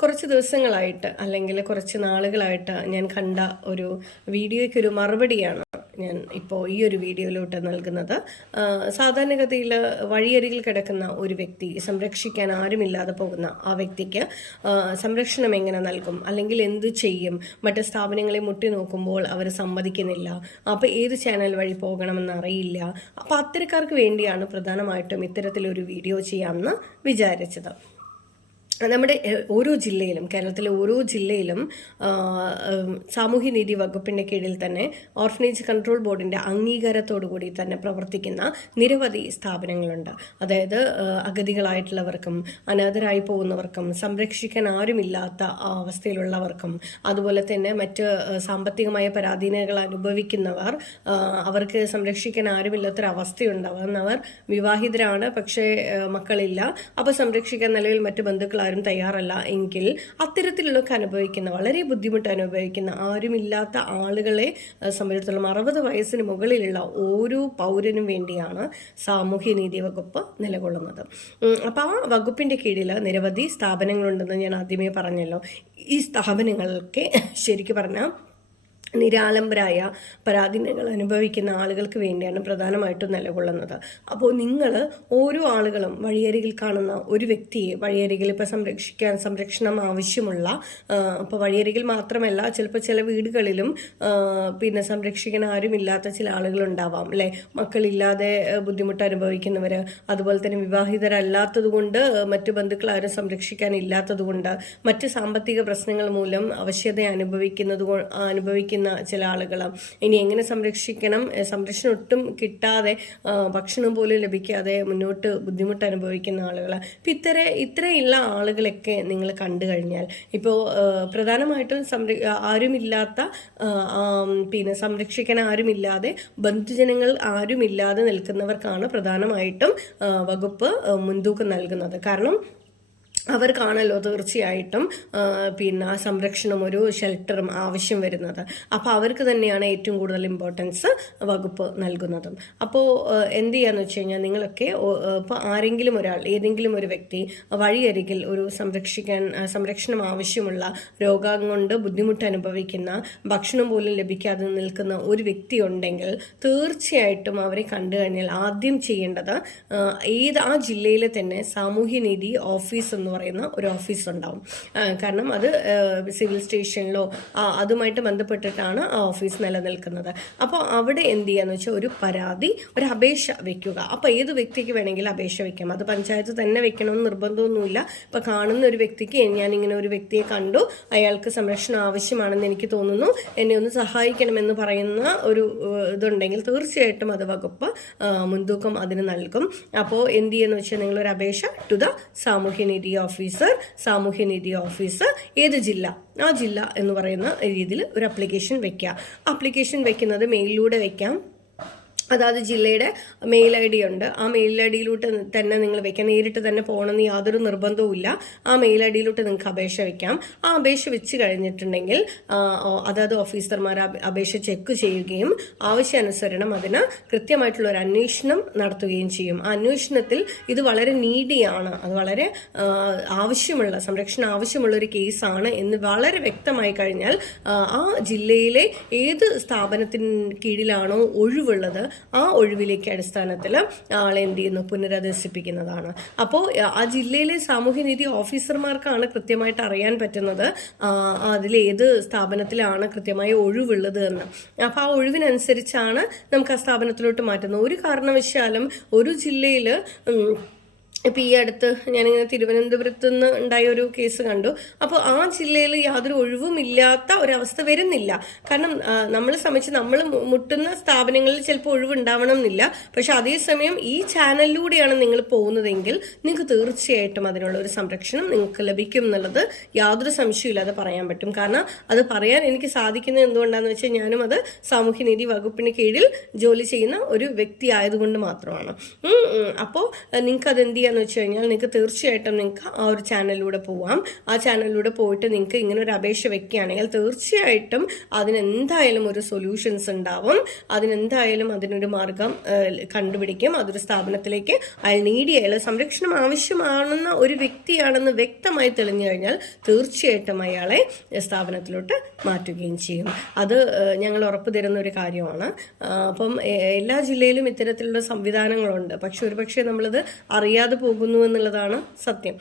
കുറച്ച് ദിവസങ്ങളായിട്ട് അല്ലെങ്കിൽ കുറച്ച് നാളുകളായിട്ട് ഞാൻ കണ്ട ഒരു വീഡിയോയ്ക്ക് ഒരു മറുപടിയാണ് ഞാൻ ഇപ്പോൾ ഈ ഒരു വീഡിയോയിലോട്ട് നൽകുന്നത്. സാധാരണഗതിയിൽ വഴിയരികിൽ കിടക്കുന്ന ഒരു വ്യക്തി സംരക്ഷിക്കാൻ ആരുമില്ലാതെ പോകുന്ന ആ വ്യക്തിക്ക് സംരക്ഷണം എങ്ങനെ നൽകും? അല്ലെങ്കിൽ എന്തു ചെയ്യും? മറ്റ് സ്ഥാപനങ്ങളെ മുട്ടി നോക്കുമ്പോൾ അവർ സമ്മതിക്കുന്നില്ല. അപ്പോൾ ഏത് ചാനൽ വഴി പോകണമെന്ന് അറിയില്ല. അപ്പോൾ അത്തരക്കാർക്ക് വേണ്ടിയാണ് പ്രധാനമായിട്ടും ഇത്തരത്തിലൊരു വീഡിയോ ചെയ്യാമെന്ന് വിചാരിച്ചത്. നമ്മുടെ ഓരോ ജില്ലയിലും കേരളത്തിലെ ഓരോ ജില്ലയിലും സാമൂഹ്യനീതി വകുപ്പിന്റെ കീഴിൽ തന്നെ ഓർഫനേജ് കൺട്രോൾ ബോർഡിന്റെ അംഗീകാരത്തോടു കൂടി തന്നെ പ്രവർത്തിക്കുന്ന നിരവധി സ്ഥാപനങ്ങളുണ്ട്. അതായത് അഗതികളായിട്ടുള്ളവർക്കും അനാഥരായി പോകുന്നവർക്കും സംരക്ഷിക്കാൻ ആരുമില്ലാത്ത അവസ്ഥയിലുള്ളവർക്കും അതുപോലെ തന്നെ മറ്റ് സാമ്പത്തികമായ പരാധീനതകൾ അനുഭവിക്കുന്നവർ അവർക്ക് സംരക്ഷിക്കാൻ ആരുമില്ലാത്തൊരവസ്ഥയുണ്ടാവുന്നവർ വിവാഹിതരാണ് പക്ഷേ മക്കളില്ല. അപ്പോൾ സംരക്ഷിക്കാൻ നിലവിൽ മറ്റ് ബന്ധുക്കൾ ആരും തയ്യാറല്ല എങ്കിൽ അത്തരത്തിലുള്ളൊക്കെ അനുഭവിക്കുന്ന വളരെ ബുദ്ധിമുട്ട് അനുഭവിക്കുന്ന ആരുമില്ലാത്ത ആളുകളെ സംബന്ധിച്ചിടത്തോളം അറുപത് വയസ്സിന് മുകളിലുള്ള ഓരോ പൗരനും വേണ്ടിയാണ് സാമൂഹ്യനീതി വകുപ്പ് നിലകൊള്ളുന്നത്. അപ്പോൾ ആ വകുപ്പിന്റെ കീഴിൽ നിരവധി സ്ഥാപനങ്ങളുണ്ടെന്ന് ഞാൻ ആദ്യമേ പറഞ്ഞല്ലോ. ഈ സ്ഥാപനങ്ങൾക്ക് ശരിക്കും പറഞ്ഞാൽ നിരാലംബരായ പരാധീനങ്ങൾ അനുഭവിക്കുന്ന ആളുകൾക്ക് വേണ്ടിയാണ് പ്രധാനമായിട്ടും നിലകൊള്ളുന്നത്. അപ്പോൾ നിങ്ങൾ ഓരോ ആളുകളും വഴിയരികിൽ കാണുന്ന ഒരു വ്യക്തിയെ വഴിയരികിൽ ഇപ്പോൾ സംരക്ഷിക്കാൻ സംരക്ഷണം ആവശ്യമുള്ള ഇപ്പോൾ വഴിയരികിൽ മാത്രമല്ല ചിലപ്പോൾ ചില വീടുകളിലും പിന്നെ സംരക്ഷിക്കാൻ ആരുമില്ലാത്ത ചില ആളുകളുണ്ടാവാം അല്ലേ? മക്കളില്ലാതെ ബുദ്ധിമുട്ട് അനുഭവിക്കുന്നവർ അതുപോലെ തന്നെ വിവാഹിതരല്ലാത്തത് കൊണ്ട് മറ്റു ബന്ധുക്കൾ ആരും സംരക്ഷിക്കാൻ ഇല്ലാത്തതുകൊണ്ട് മറ്റ് സാമ്പത്തിക പ്രശ്നങ്ങൾ മൂലം അവശ്യത അനുഭവിക്കുന്നത് കൊ- അനുഭവിക്കുന്ന ചില ആളുകൾ ഇനി എങ്ങനെ സംരക്ഷിക്കണം? സംരക്ഷണം ഒട്ടും കിട്ടാതെ ഭക്ഷണം പോലും ലഭിക്കാതെ മുന്നോട്ട് ബുദ്ധിമുട്ട് അനുഭവിക്കുന്ന ആളുകൾ ഇപ്പം ഇത്തര ഇത്രയുള്ള ആളുകളൊക്കെ നിങ്ങൾ കണ്ടു കഴിഞ്ഞാൽ ഇപ്പോൾ പ്രധാനമായിട്ടും സംര ആരുമില്ലാത്ത പിന്നെ സംരക്ഷിക്കാൻ ആരുമില്ലാതെ ബന്ധുജനങ്ങൾ ആരുമില്ലാതെ നിൽക്കുന്നവർക്കാണ് പ്രധാനമായിട്ടും വകുപ്പ് മുൻതൂക്കം നൽകുന്നത്. കാരണം അവർക്കാണല്ലോ തീർച്ചയായിട്ടും പിന്നെ ആ സംരക്ഷണം ഒരു ഷെൽട്ടറും ആവശ്യം വരുന്നത്. അപ്പോൾ അവർക്ക് തന്നെയാണ് ഏറ്റവും കൂടുതൽ ഇമ്പോർട്ടൻസ് വകുപ്പ് നൽകുന്നതും. അപ്പോൾ എന്ത് ചെയ്യാന്ന് വെച്ച് കഴിഞ്ഞാൽ നിങ്ങളൊക്കെ ഇപ്പോൾ ആരെങ്കിലും ഒരാൾ ഏതെങ്കിലും ഒരു വ്യക്തി വഴിയരികിൽ ഒരു സംരക്ഷിക്കാൻ സംരക്ഷണം ആവശ്യമുള്ള രോഗം കൊണ്ട് ബുദ്ധിമുട്ട് അനുഭവിക്കുന്ന ഭക്ഷണം പോലും ലഭിക്കാതെ നിൽക്കുന്ന ഒരു വ്യക്തി ഉണ്ടെങ്കിൽ തീർച്ചയായിട്ടും അവരെ കണ്ടു കഴിഞ്ഞാൽ ആദ്യം ചെയ്യേണ്ടത് ഏത് ആ ജില്ലയിലെ തന്നെ സാമൂഹ്യനീതി ഓഫീസ് എന്ന് പറയുന്ന ഒരു ഓഫീസ് ഉണ്ടാവും. കാരണം അത് സിവിൽ സ്റ്റേഷനിലോ അതുമായിട്ട് ബന്ധപ്പെട്ടിട്ടാണ് ആ ഓഫീസ് നിലനിൽക്കുന്നത്. അപ്പോൾ അവിടെ എന്ത് ചെയ്യാന്ന് വെച്ചാൽ ഒരു പരാതി ഒരു അപേക്ഷ വെക്കുക. അപ്പോൾ ഏത് വ്യക്തിക്ക് വേണമെങ്കിലും അപേക്ഷ വെക്കാം. അത് പഞ്ചായത്ത് തന്നെ വെക്കണമെന്ന് നിർബന്ധമൊന്നുമില്ല. ഇപ്പോൾ കാണുന്ന ഒരു വ്യക്തിക്ക് ഞാൻ ഇങ്ങനെ ഒരു വ്യക്തിയെ കണ്ടു. അയാൾക്ക് സംരക്ഷണം ആവശ്യമാണെന്ന് എനിക്ക് തോന്നുന്നു. എന്നെ ഒന്ന് സഹായിക്കണമെന്ന് പറയുന്ന ഒരു ഇതുണ്ടെങ്കിൽ തീർച്ചയായിട്ടും അത് വകുപ്പ് മുൻതൂക്കം അതിന് നൽകും. അപ്പോൾ എന്ത് ചെയ്യുന്ന വെച്ചാൽ നിങ്ങളൊരു അപേക്ഷ ടു ദ സാമൂഹ്യനീതി ഓഫീസർ സാമൂഹ്യനീതി ഓഫീസർ ഏത് ജില്ല? ആ ജില്ല എന്ന് പറയുന്ന രീതിയിൽ ഒരു അപ്ലിക്കേഷൻ വെക്കുക അപ്ലിക്കേഷൻ വെക്കുന്നത് മെയിലിലൂടെ വെക്കാം അതാത് ജില്ലയുടെ മെയിൽ ഐ ഡി ഉണ്ട്. ആ മെയിൽ ഐ ഡിയിലോട്ട് തന്നെ നിങ്ങൾ വെക്കാം നേരിട്ട് തന്നെ പോകണമെന്ന് യാതൊരു നിർബന്ധവുമില്ല ആ മെയിൽ ഐ ഡിയിലോട്ട് നിങ്ങൾക്ക് അപേക്ഷ വെക്കാം. ആ അപേക്ഷ വെച്ച് കഴിഞ്ഞിട്ടുണ്ടെങ്കിൽ അതാത് ഓഫീസർമാർ അപേക്ഷ ചെക്ക് ചെയ്യുകയും ആവശ്യാനുസരണം അതിന് കൃത്യമായിട്ടുള്ള ഒരു അന്വേഷണം നടത്തുകയും ചെയ്യും. ആ അന്വേഷണത്തിൽ ഇത് വളരെ നീഡിയാണ് അത് വളരെ ആവശ്യമുള്ള സംരക്ഷണം ആവശ്യമുള്ള ഒരു കേസാണ് എന്ന് വളരെ വ്യക്തമായി കഴിഞ്ഞാൽ ആ ജില്ലയിലെ ഏത് സ്ഥാപനത്തിന് കീഴിലാണോ ഒഴിവുള്ളത് ആ ഒഴിവിലേക്ക് അടിസ്ഥാനത്തിൽ ആളെ എന്ത് ചെയ്യുന്നു പുനരധിവസിപ്പിക്കുന്നതാണ്. അപ്പോൾ ആ ജില്ലയിലെ സാമൂഹ്യനീതി ഓഫീസർമാർക്കാണ് കൃത്യമായിട്ട് അറിയാൻ പറ്റുന്നത് അതിലേത് സ്ഥാപനത്തിലാണ് കൃത്യമായി ഒഴിവുള്ളത് എന്ന്. അപ്പോൾ ആ ഒഴിവിനനുസരിച്ചാണ് നമുക്ക് ആ സ്ഥാപനത്തിലോട്ട് മാറ്റുന്നത്. ഒരു കാരണവശാലും ഒരു ജില്ലയിൽ ഇപ്പം ഈ അടുത്ത് ഞാനിങ്ങനെ തിരുവനന്തപുരത്ത് നിന്ന് ഉണ്ടായ ഒരു കേസ് കണ്ടു. അപ്പോൾ ആ ജില്ലയിൽ യാതൊരു ഒഴിവുമില്ലാത്ത ഒരവസ്ഥ വരുന്നില്ല. കാരണം നമ്മൾ സംബന്ധിച്ച് നമ്മൾ മുട്ടുന്ന സ്ഥാപനങ്ങളിൽ ചിലപ്പോൾ ഒഴിവുണ്ടാവണം എന്നില്ല പക്ഷെ അതേസമയം ഈ ചാനലിലൂടെയാണ് നിങ്ങൾ പോകുന്നതെങ്കിൽ നിങ്ങൾക്ക് തീർച്ചയായിട്ടും അതിനുള്ള ഒരു സംരക്ഷണം നിങ്ങൾക്ക് ലഭിക്കും എന്നുള്ളത് യാതൊരു സംശയമില്ലാതെ പറയാൻ പറ്റും. കാരണം അത് പറയാൻ എനിക്ക് സാധിക്കുന്നത് എന്തുകൊണ്ടാന്ന് വെച്ചാൽ ഞാനും അത് സാമൂഹ്യനീതി വകുപ്പിന് കീഴിൽ ജോലി ചെയ്യുന്ന ഒരു വ്യക്തി ആയതുകൊണ്ട് മാത്രമാണ്. അപ്പോൾ നിങ്ങൾക്ക് അത് എന്ത് ചെയ്യാന്ന് ചെയ്യാന്ന് വെച്ച് കഴിഞ്ഞാൽ നിങ്ങൾക്ക് തീർച്ചയായിട്ടും നിങ്ങൾക്ക് ആ ഒരു ചാനലിലൂടെ പോവാം. ആ ചാനലിലൂടെ പോയിട്ട് നിങ്ങൾക്ക് ഇങ്ങനെ ഒരു അപേക്ഷ വെക്കുകയാണെങ്കിൽ തീർച്ചയായിട്ടും അതിനെന്തായാലും ഒരു സൊല്യൂഷൻസ് ഉണ്ടാവും. അതിനെന്തായാലും അതിനൊരു മാർഗം കണ്ടുപിടിക്കും. അതൊരു സ്ഥാപനത്തിലേക്ക് അയാൾ നീഡിയ അയാൾ സംരക്ഷണം ആവശ്യമാണെന്ന ഒരു വ്യക്തിയാണെന്ന് വ്യക്തമായി തെളിഞ്ഞു കഴിഞ്ഞാൽ തീർച്ചയായിട്ടും അയാളെ സ്ഥാപനത്തിലോട്ട് മാറ്റുകയും ചെയ്യും. അത് ഞങ്ങൾ ഉറപ്പ് തരുന്ന ഒരു കാര്യമാണ്. അപ്പം എല്ലാ ജില്ലയിലും ഇത്തരത്തിലുള്ള സംവിധാനങ്ങളുണ്ട്. പക്ഷെ ഒരുപക്ഷെ നമ്മളത് അറിയാതെ പോകുന്നു എന്നുള്ളതാണ് സത്യം.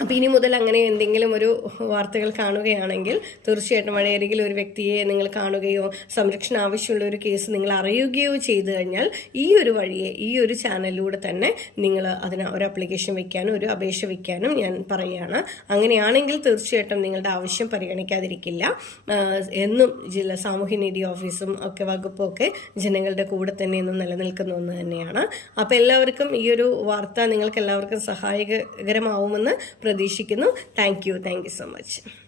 അപ്പം ഇനി മുതൽ അങ്ങനെ എന്തെങ്കിലും ഒരു വാർത്തകൾ കാണുകയാണെങ്കിൽ തീർച്ചയായിട്ടും വളരെയധികം ഒരു വ്യക്തിയെ നിങ്ങൾ കാണുകയോ സംരക്ഷണം ആവശ്യമുള്ള ഒരു കേസ് നിങ്ങൾ അറിയുകയോ ചെയ്തു കഴിഞ്ഞാൽ ഈ ഒരു വഴിയെ ഈ ഒരു ചാനലിലൂടെ തന്നെ നിങ്ങൾ അതിന് ഒരു അപ്ലിക്കേഷൻ വെക്കാനും ഒരു അപേക്ഷ വയ്ക്കാനും ഞാൻ പറയുകയാണ്. അങ്ങനെയാണെങ്കിൽ തീർച്ചയായിട്ടും നിങ്ങളുടെ ആവശ്യം പരിഗണിക്കാതിരിക്കില്ല. എന്നും ജില്ലാ സാമൂഹ്യനീതി ഓഫീസും ഒക്കെ വകുപ്പും ഒക്കെ ജനങ്ങളുടെ കൂടെ തന്നെ എന്നും നിലനിൽക്കുന്ന ഒന്ന് തന്നെയാണ്. അപ്പോൾ എല്ലാവർക്കും ഈ ഒരു വാർത്ത നിങ്ങൾക്ക് എല്ലാവർക്കും സഹായകരമാവുമെന്ന് പ്രതീക്ഷിക്കുന്നു. Thank you thank you so much